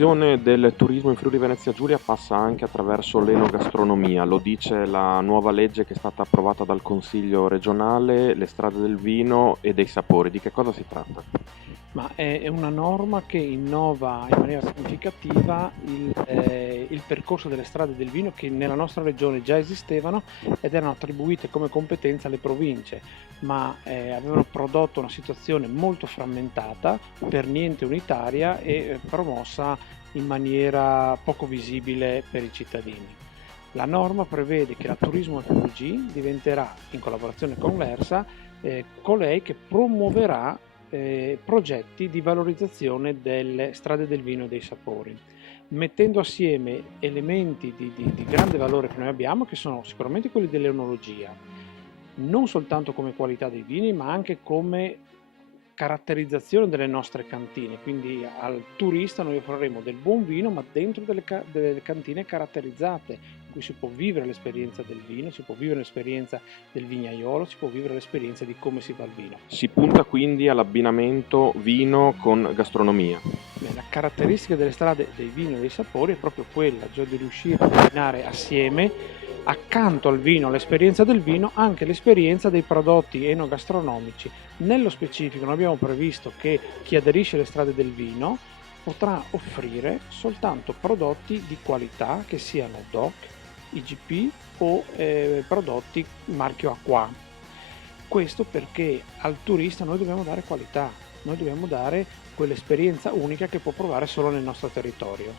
trasformazione del turismo in Friuli Venezia Giulia passa anche attraverso l'enogastronomia, lo dice la nuova legge che è stata approvata dal Consiglio regionale, le strade del vino e dei sapori. Di che cosa si tratta? Ma è una norma che innova in maniera significativa il percorso delle strade del vino che nella nostra regione già esistevano ed erano attribuite come competenza alle province, ma avevano prodotto una situazione molto frammentata, per niente unitaria e promossa in maniera poco visibile per i cittadini. La norma prevede che la Turismo FVG diventerà, in collaborazione con l'ERSA, colei che promuoverà progetti di valorizzazione delle strade del vino e dei sapori, mettendo assieme elementi di grande valore che noi abbiamo, che sono sicuramente quelli dell'enologia, non soltanto come qualità dei vini, ma anche come caratterizzazione delle nostre cantine. Quindi al turista noi offriremo del buon vino, ma dentro delle cantine caratterizzate, in cui si può vivere l'esperienza del vino, si può vivere l'esperienza del vignaiolo, si può vivere l'esperienza di come si fa il vino. Si punta quindi all'abbinamento vino con gastronomia. Beh, la caratteristica delle strade dei vini e dei sapori è proprio quella, cioè di riuscire a combinare assieme, accanto al vino, all'esperienza del vino, anche l'esperienza dei prodotti enogastronomici. Nello specifico noi abbiamo previsto che chi aderisce alle strade del vino potrà offrire soltanto prodotti di qualità che siano DOC, IGP o prodotti marchio Acqua. Questo perché al turista noi dobbiamo dare qualità, noi dobbiamo dare quell'esperienza unica che può provare solo nel nostro territorio.